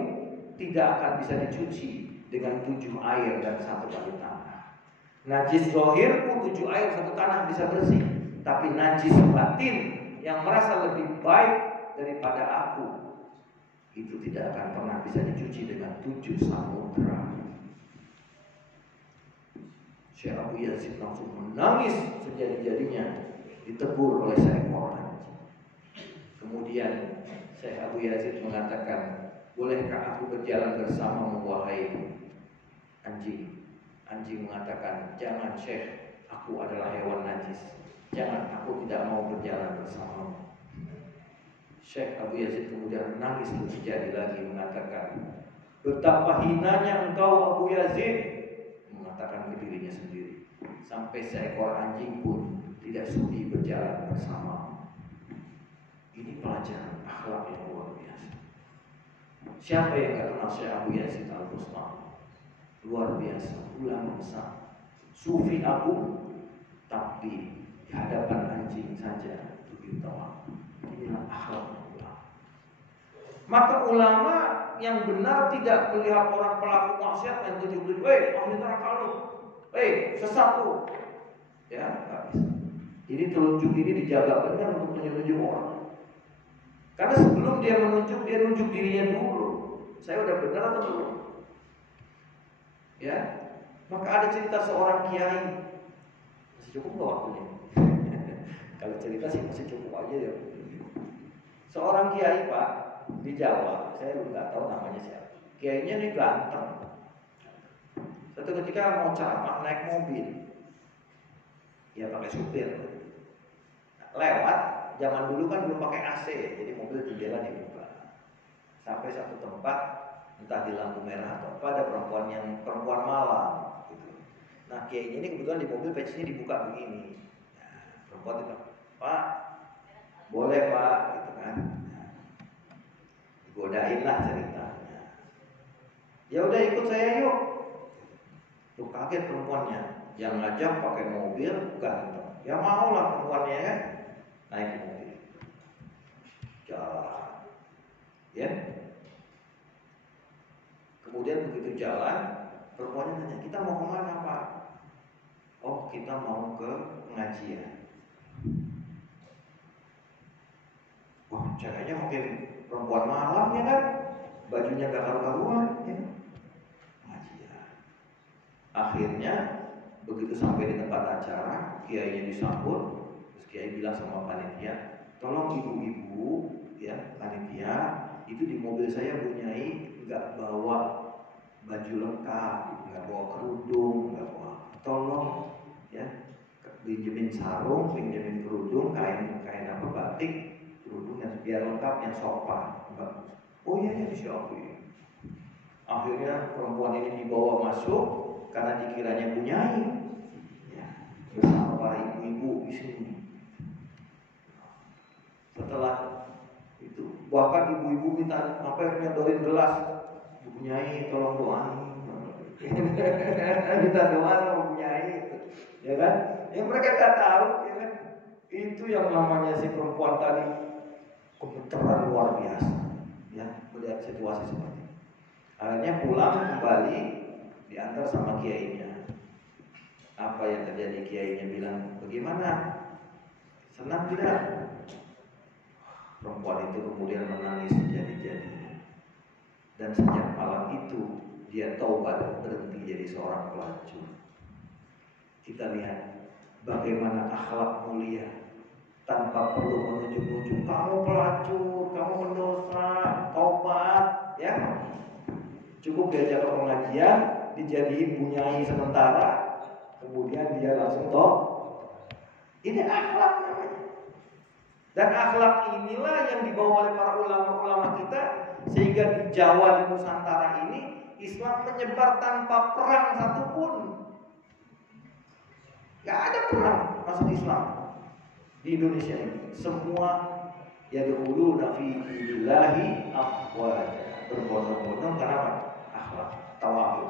tidak akan bisa dicuci dengan 7 air dan 1 kali tanah. Najis zahirku 7 air 1 tanah bisa bersih, tapi najis batin yang merasa lebih baik daripada aku itu tidak akan pernah bisa dicuci dengan 7 samudra. Syekh Abu Yazid langsung menangis sejadi-jadinya, ditegur oleh seekor anjing. Kemudian Syekh Abu Yazid mengatakan, bolehkah aku berjalan bersamamu wahai anjing? Anjing mengatakan, jangan Syekh, aku adalah hewan najis. Jangan, aku tidak mau berjalan bersamamu. Syekh Abu Yazid kemudian menangis lebih jadi lagi mengatakan, betapa hinanya engkau Abu Yazid, mengatakan ke dirinya sendiri. Sampai seekor anjing pun tidak sudi berjalan bersamamu. Ini pelajaran akhlak yang luar biasa. Siapa yang tidak kenal Syekh Abu Yazid Al-Bustami? Luar biasa, ulama besar, sufi agung, tapi di hadapan anjing saja begitu tahu. Inilah akhlak ulama. Maka ulama yang benar tidak melihat orang pelaku maksiat yang tujuh-tujuh, ahli neraka lu, sesat lu, ya nggak bisa. Jadi telunjuk ini dijaga benar untuk menunjuk orang. Karena sebelum dia menunjuk, dia nunjuk dirinya dulu. Saya udah benar atau belum? Ya, maka ada cerita seorang kiai. Masih cukup nggak waktunya? Kalau cerita sih masih cukup aja ya. Seorang kiai Pak di Jawa, saya nggak tahu namanya siapa. Kiainya ini ganteng. Suatu ketika mau ceramah naik mobil, ya pakai supir. Lewat, zaman dulu kan belum pakai AC, jadi mobil jendela dibuka. Sampai satu tempat, entah di lampu merah atau apa, ada perempuan malam gitu. Nah kiai ini kebetulan di mobil pecinya dibuka begini. Nah, perempuan itu, Pak, boleh Pak, gitu kan. Nah, digodain lah ceritanya. Ya udah ikut saya yuk. Tuh kaget perempuannya, yang ngajak pakai mobil ganteng. Ya mau lah perempuannya kan, naik mobil, jalan, ya. Kemudian begitu jalan, perempuannya tanya, kita mau kemana Pak? Oh kita mau ke pengajian. Wah ceweknya makin perempuan malam ya kan, bajunya gak karu-karuan ya. Pengajian. Akhirnya begitu sampai di tempat acara, kiainya disambut. Terus kiai bilang sama panitia, tolong ibu-ibu ya panitia, itu di mobil saya Bu Nyai nggak bawa baju lengkap, nggak bawa kerudung, nggak bawa. Tolong ya pinjemin sarung, pinjemin kerudung, kain apa batik, kerudung yang biar lengkap, yang sopan. Oh iya ya disiapin. Akhirnya perempuan ini dibawa masuk karena dikiranya Bu Nyai ya, bersama para ibu-ibu di sini. Setelah itu bahkan ibu-ibu minta nyodorin gelas, Bu Nyai tolong doain. Minta doa sama Bu Nyai itu, ya kan? Yang mereka nggak tahu, ya kan? Itu yang namanya si perempuan tadi gemeteran luar biasa, ya melihat situasi seperti itu. Akhirnya pulang kembali diantar sama kiainya. Apa yang terjadi? Kiainya bilang, bagaimana? Senang tidak? Perempuan itu kemudian menangis jadi-jadinya. Dan sejak malam itu dia taubat, berhenti jadi seorang pelacur. Kita lihat bagaimana akhlak mulia tanpa perlu menunjuk-nunjuk, kamu pelacur, kamu pendosa, taubat, ya. Cukup diajak ke pengajian, dijadiin Bu Nyai sementara, kemudian dia langsung Ini akhlak namanya. Dan akhlak inilah yang dibawa oleh para ulama-ulama kita, sehingga di Jawa, di Nusantara ini Islam menyebar tanpa perang satupun. Gak ada perang masuk Islam di Indonesia ini. Semua yadkhuluna fi dinillahi afwaja, berbondong-bondong karena apa? Akhlak, tawadhu.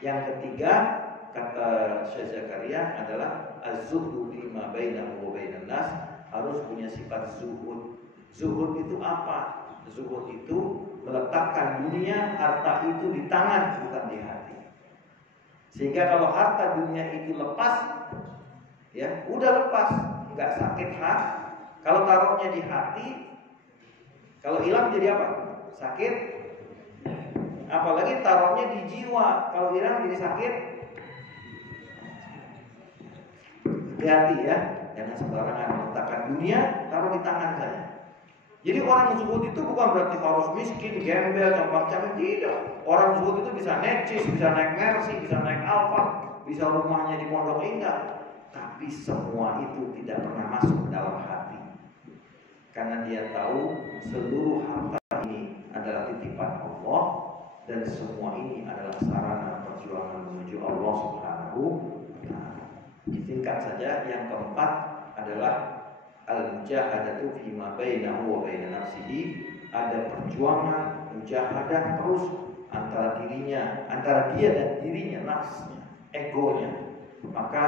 Yang ketiga kata Syekh Zakaria adalah az-zuhdu fima bainahu wa bainan nas, harus punya sifat zuhud. Zuhud itu apa? Zuhud itu meletakkan dunia, harta itu di tangan bukan di hati. Sehingga kalau harta dunia itu lepas, ya udah lepas, nggak sakit hati. Kalau taruhnya di hati, kalau hilang jadi apa? Sakit. Apalagi taruhnya di jiwa, kalau hilang jadi sakit. Hati-hati ya, jangan sembarangan meletakkan dunia taruh di tangan saya. Jadi orang zuhud itu bukan berarti harus miskin, gembel, campak-campak, tidak. Orang zuhud itu bisa necis, bisa naik Mercy, bisa naik Alfa, bisa rumahnya di pondok indah, tapi semua itu tidak pernah masuk dalam hati. Karena dia tahu seluruh harta ini adalah titipan Allah dan semua ini adalah sarana perjuangan menuju Allah Subhanahu wa ta'ala. Disingkat saja, yang keempat adalah al-mujahadatu fima bainahu wa baina nafsihi. Ada perjuangan mujahadah terus antara dia dan dirinya, nafsnya, egonya. Maka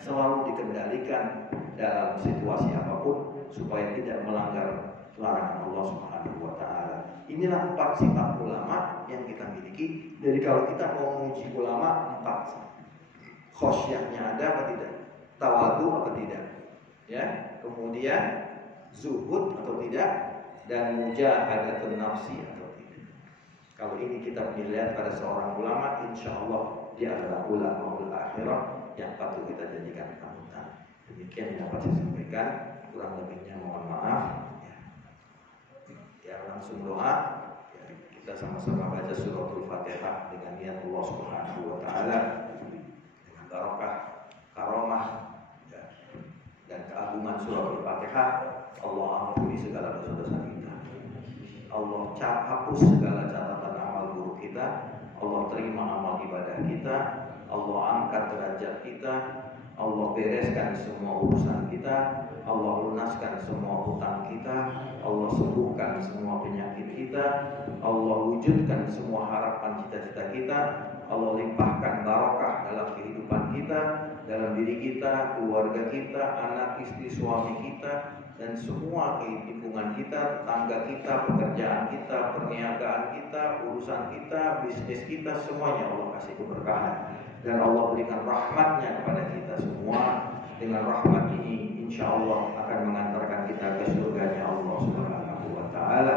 selalu dikendalikan dalam situasi apapun supaya tidak melanggar larangan Allah Subhanahu wa ta'ala. Inilah 4 sifat ulama yang kita miliki. Jadi kalau kita mau menguji ulama, 4. Khosyahnya ada apa tidak? Tawadu apa tidak? Ya, kemudian zuhud atau tidak? Dan mujahadatun nafsi atau tidak. Kalau ini kita melihat pada seorang ulama, insya Allah dia adalah ulamaul akhirah yang patut kita jadikan panutan. Demikian yang dapat saya sampaikan. Kurang lebihnya mohon maaf. Ya, langsung doa. Ya, kita sama-sama baca suratul Fatihah dengan niat Allah Subhanahu wa ta'ala, dengan barokah, karomah, ya, dan keagungan suratul Fatihah. Allah ampuni segala dosa-dosa kita. Allah hapus segala catatan amal buruk kita. Allah terima amal ibadah kita. Allah angkat derajat kita. Allah bereskan semua urusan kita. Allah lunaskan semua hutang kita. Allah sembuhkan semua penyakit kita. Allah wujudkan semua harapan cita-cita kita. Allah limpahkan barokah dalam kehidupan kita, dalam diri kita, keluarga kita, anak, istri, suami kita, dan semua lingkungan kita, tetangga kita, pekerjaan kita, perniagaan kita, urusan kita, bisnis kita, semuanya Allah kasih keberkahan. Dan Allah berikan rahmatnya kepada kita semua. Dengan rahmat ini insya Allah akan mengantarkan kita ke surganya Allah Subhanahu wa ta'ala.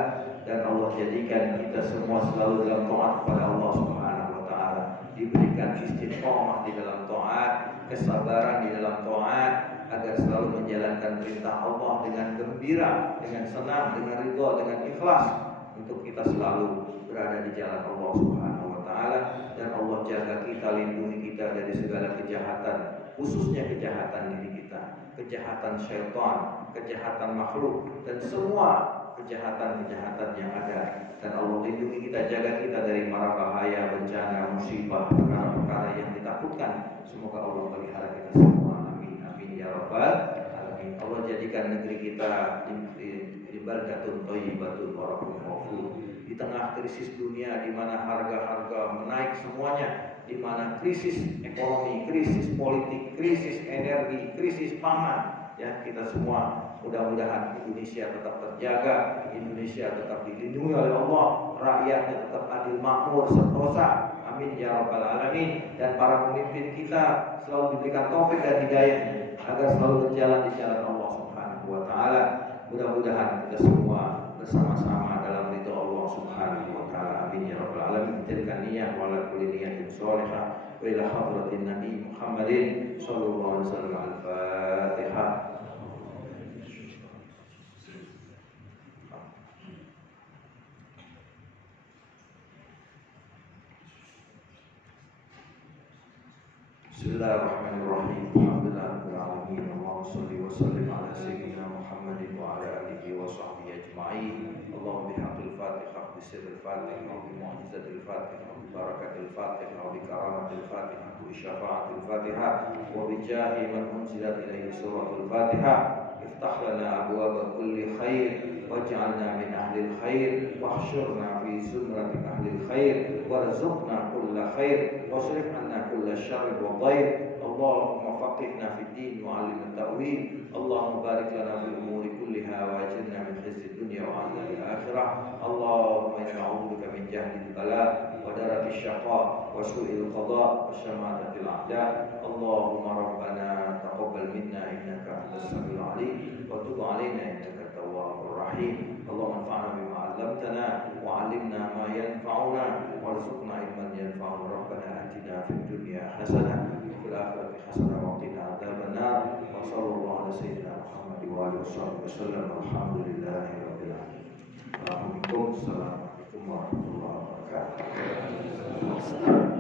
Dan Allah jadikan kita semua selalu dalam taat kepada Allah Subhanahu wa ta'ala. Diberikan istiqomah di dalam taat, kesabaran di dalam taat, agar selalu menjalankan perintah Allah dengan gembira, dengan senang, dengan ridha, dengan ikhlas, untuk kita selalu berada di jalan Allah Subhanahu wa ta'ala. Dan Allah jaga kita, lindungi kita dari segala kejahatan, khususnya kejahatan diri kita, kejahatan syaitan, kejahatan makhluk, dan semua kejahatan-kejahatan yang ada. Dan Allah lindungi kita, jaga kita dari mara bahaya, bencana, musibah, perkara-perkara yang ditakutkan. Semoga Allah pelihara kita semua. Amin, amin ya rabbal alamin. Allah jadikan negeri kita ibadatun thayyibatun wa rabbun ghafur. Di tengah krisis dunia di mana harga-harga menaik semuanya, di mana krisis ekonomi, krisis politik, krisis energi, krisis pangan, ya, kita semua mudah-mudahan Indonesia tetap terjaga, Indonesia tetap dilindungi oleh Allah, rakyatnya tetap adil, makmur, sentosa. Amin ya rabbal alamin. Dan para pemimpin kita selalu diberikan taufik dan hidayah agar selalu berjalan di jalan Allah Subhanahu wa ta'ala. Mudah-mudahan kita semua bersama-sama dalam ridha Allah Subhanahu wa ta'ala. Amin ya rabbal alamin. Jadikan niat wala kulli niyatin shalihah wa ila hadratin Nabi Muhammadin sallallahu alaihi wasallam. Al-Fatihah. Bismillahirrahmanirrahim. Alhamdulillahirabbil alamin. Allahumma shalli wa sallim ala sayyidina Muhammadin wa ala alihi wa sahbihi ajma'in. Allahumma bihaqqil Fatihah, bi sirril Fatihah, bi mu'jizatil Fatihah, bi barakatil Fatihah, bi karamatil Fatihah, bi syafa'atil Fatihah, wa bi jahi man unzilat ilaihi suratul Fatihah. Iftah lana abwaaba kulli khair waj'alna min ahlil khair wahsyurna fi zumrati ahlil khair warzuqna kulla khair wasrif anna kulla syarri wa dhair. Allahumma faqihna fid din wa 'allimna ta'wil. Allahumma barik lana fil umuri kulliha wa ajirna min khizyid dunya wa 'adzabil akhirah. Allahumma inna na'udzubika min jahdil bala wa darakis syaqa wa su'il qada wa syamatatil a'da. Allahumma rabbana taqabbal minna innaka antas samiul 'alim wa tub 'alaina innaka tawwabur rahim. Allahumma anfa'na bima 'allamtana wa 'allimna ma yanfa'una warzuqna ilman yanfa'una. Rabbana atina fid dunya hasanah wa fil akhirati hasanah wa qina adzabannar. Wa sallallahu ala sayyidina Muhammad wa alihi wasallam. Alhamdulillahi rabbil alamin. Assalamualaikum warahmatullahi wabarakatuh.